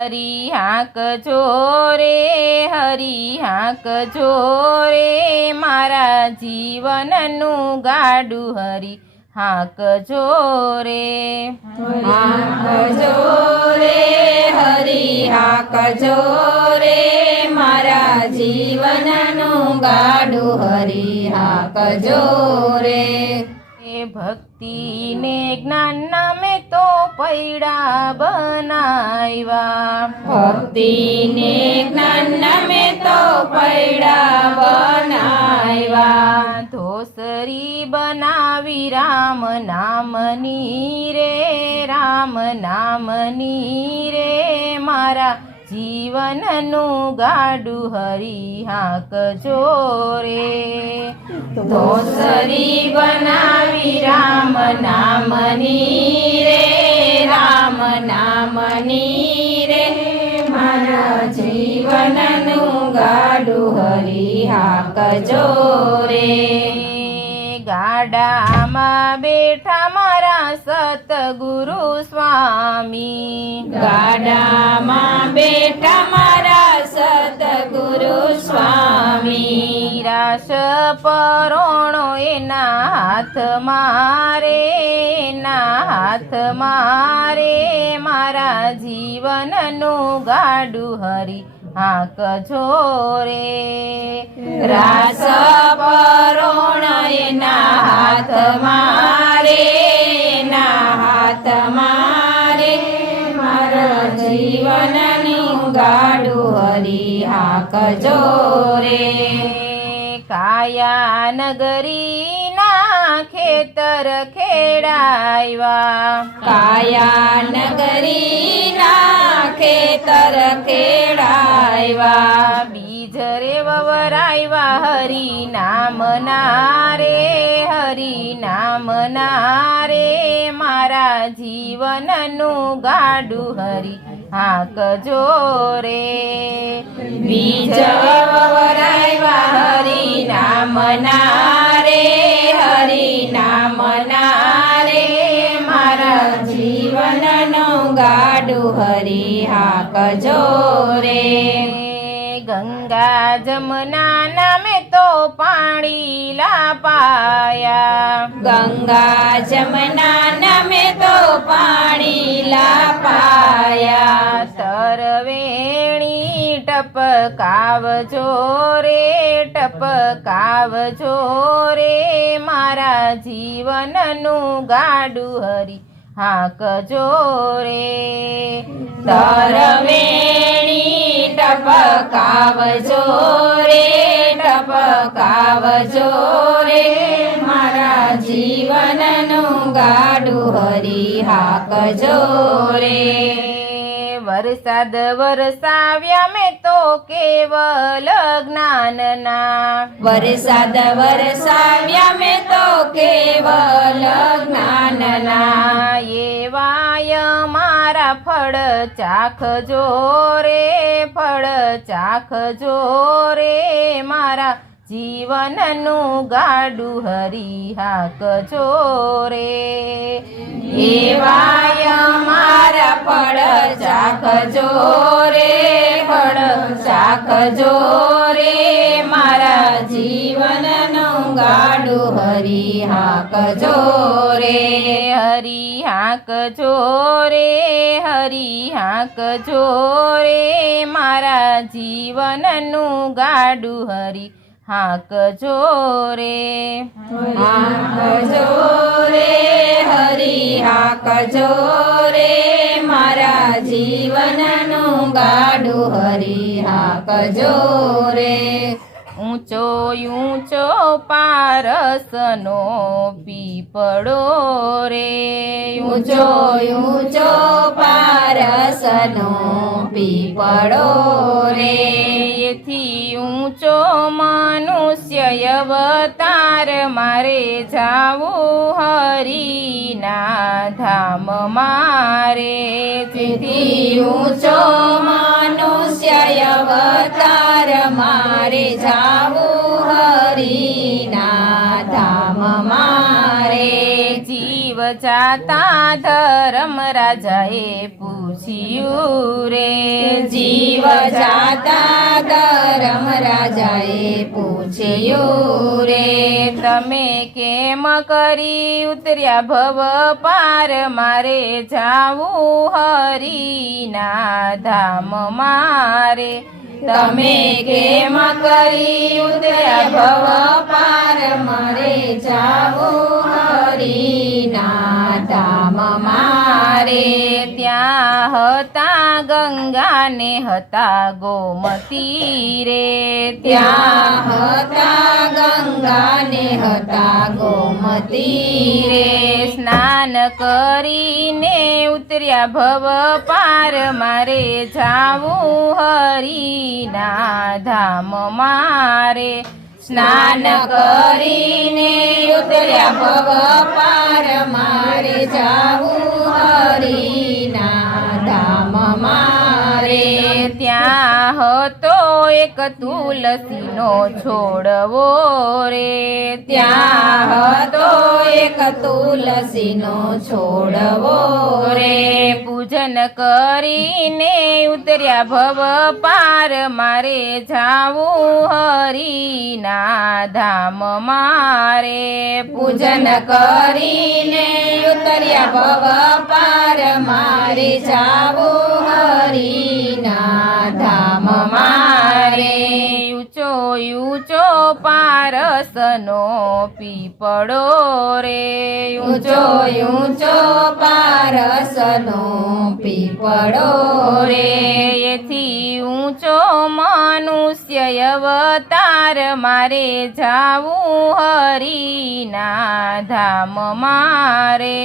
હરી હાંકજો રે, હરી હાંકજો રે, મારા જીવનનું ગાડું હરી હાંકજો રે. હાંકજો રે, હરી હાંકજો રે, મારા જીવનનું ગાડું હરી હાંકજો રે. ભક્તિ ને જ્ઞાન નામે તો પૈડા બનાવ્યા, ભક્તિ ને જ્ઞાન નામે તો પૈડા બનાવ્યા. ધોસરી બનાવી રામ નામની રે, રામ નામની રે, મારા જીવનનું ગાડું હરી હાંકજો રે. ધોસરી બનાવી રામ નામની રે, રામ નામની રે, મારા જીવનનું ગાડું હરી હાંકજો રે. ગાડામાં બેઠા મારા સતગુરુ સ્વામી, ગાડામાં બેઠા મારા સતગુરુ સ્વામી. રાસ પરોણો એના હાથ મારે, એના હાથ મારે, મારા જીવનનું ગાડું હરી હાંકજો રે. રાસ પરોણ એના હાથ મારે, એના હાથ મારે, મારા જીવનનું ગાડું હરી હાંકજો રે. કાયા નગરીના ખેતર ખેડાવ્યા, કાયા નગરીના ખેતર ખેડાવ્યા. બીજ રે વવરાવ્યા હરી નામના રે, હરી નામના રે, મારા જીવનનું ગાડું હરી હાંકજો રે. બીજ વવરાવ્યા હરી નામના રે, હરી નામના રે, મારા જીવનનું ગાડું હરી હાંકજો રે. ગંગા જમના નામે તો પાણી લાપાયા, ગંગા જમના નામે તો પાણી લાપાયા. સરવેણી ટપકાવજો રે, ટપકાવજો રે, મારા જીવનનું ગાડું હરી હાંકજો રે. સરવેણી ટપકાવજો રે, ટપકાવજો રે, મારા જીવનનું ગાડું હરી હાંકજો રે. વરસાદ વરસાવ્યા મેં તો કેવલ જ્ઞાનના, વરસાદ વરસાવ્યા મેં તો કેવલ જ્ઞાનના. એવાય મારા ફળ ચાખજો રે, ફળ ચાખજો રે, મારા જીવનનું ગાડું હરી હાંકજો રે. એવાય મારા ફળ ચાખજો રે, ફળ ચાખજો રે, મારા જીવનનું ગાડું હરી હાંકજો રે. હરી હાંકજો રે, હરી હાંકજો રે, મારા જીવનનું ગાડું હરી હાંકજો રે. હાંકજો રે, હરી હાંકજો રે, મારા જીવનનું ગાડું હરી હાંકજો રે. ઊંચો ઊંચો પારસનો પીપળો રે, ઊંચો ઊંચો પારસનો પીપળો રે. એથી ઊંચો મનુષ્ય અવતાર મારે જાવું હરિના ધામ મારે. તેથી ઊંચો મનુષ્ય અવતાર મારે જાવું હરિના ધામ મારે. જીવ જાતા ધર્મ રાજાએ પૂછ્યું રે, જીવ જાતા ધર્મરાજાએ પૂછ્યું રે તમે કેમ કરી ઉતર્યા ભવ પાર મારે જાવું હરીના ધામ મારે તમે કેમ કરી ઉતર્યા ભવ પાર મારે જાવું હરીના ધામ મારે ત્યાં હતા ગંગા ને હતા ગોમતી રે ત્યાં હતા ગંગા ને હતા ગોમતી રે સ્નાન કરીને ઉતર્યા ભવ પાર મારે જાવું હરીના ધામ મારે સ્નાન કરીને ઉતર્યા ભવ પાર મારે જાવું હરીના ધામ મારે ત્યાં હતો એક તુલસીનો છોડવો રે ત્યાં હતો એક તુલસીનો છોડવો રે પૂજન કરીને ઉતર્યા ભવ પાર મારે જાવું હરીના ધામ મારે પૂજન કરીને ઉતર્યા ભવ પાર મારે જાવું હરીના ધામ મારે ઊંચો ઊંચો પારસનો પીપળો રે ઊંચો ઊંચો પારસનો પીપળો રે એથી ઊંચો મનુષ્ય અવતાર મારે જાવું હરીના ધામ મારે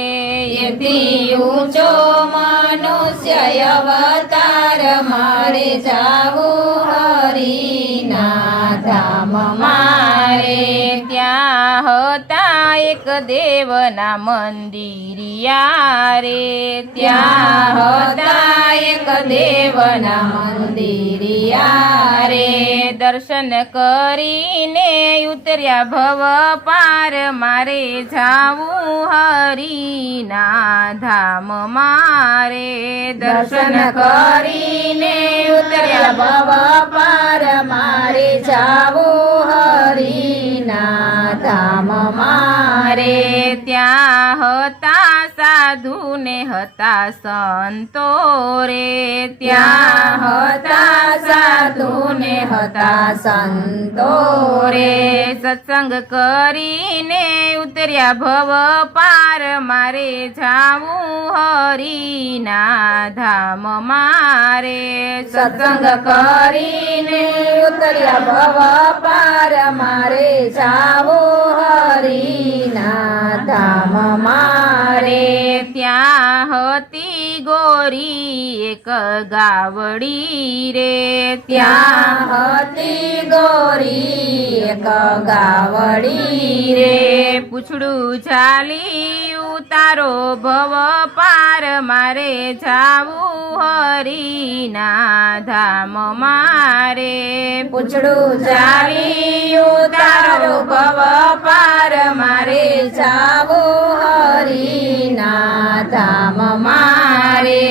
એથી ઊંચો મનુષ્ય અવતાર મારે જાવું હરીના ધામ મારે ત્યાં હતા એક દેવના મંદિરિયા રે ત્યાં હતા એક દેવના મંદિરિયા રે દર્શન કરીને ઉતર્યા ભવ પાર મારે જાવું હરીના ધામ મારે દર્શન કરીને ઉતર્યા ભવ પાર મારે જાવું હરીના ધામ મારે ત્યાં હતા સાધુ ને હતા સંતો રે ત્યાં હતા સાધુ ને હતા સંતો રે સત્સંગ કરીને ઉતર્યા ભવ પાર મારે જાવું હરીના ધામ મારે સત્સંગ કરીને ઉતર્યા ભવ પાર મારે જાવું હરીના ધામ મારે ત્યાં હતી ગોરી એક ગાવડી રે ત્યાં હતી ગોરી એક ગાવડી રે પૂછડું ચાલી ઉતારો ભવ પાર મારે જાવું હરીના ધામ મારે પૂછડું ચાલી ઉતારો ભવ પાર મારે જાવું હરીના ધામ મારે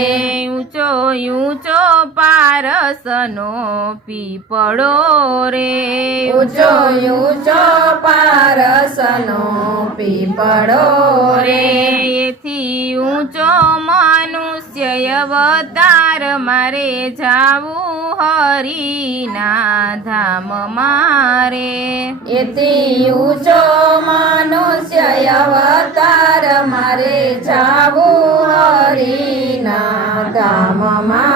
ઊંચો ઊંચો પારસનો પીપળો રે ઊંચો ઊંચો પારસનો પીપળો રે એથી ઊંચો મનુષ્ય અવતાર મારે જાવું હરીના ધામ મારે એથી ઊંચો મનુષ્ય અવતાર મારે જાવું હરીના ધામ મારે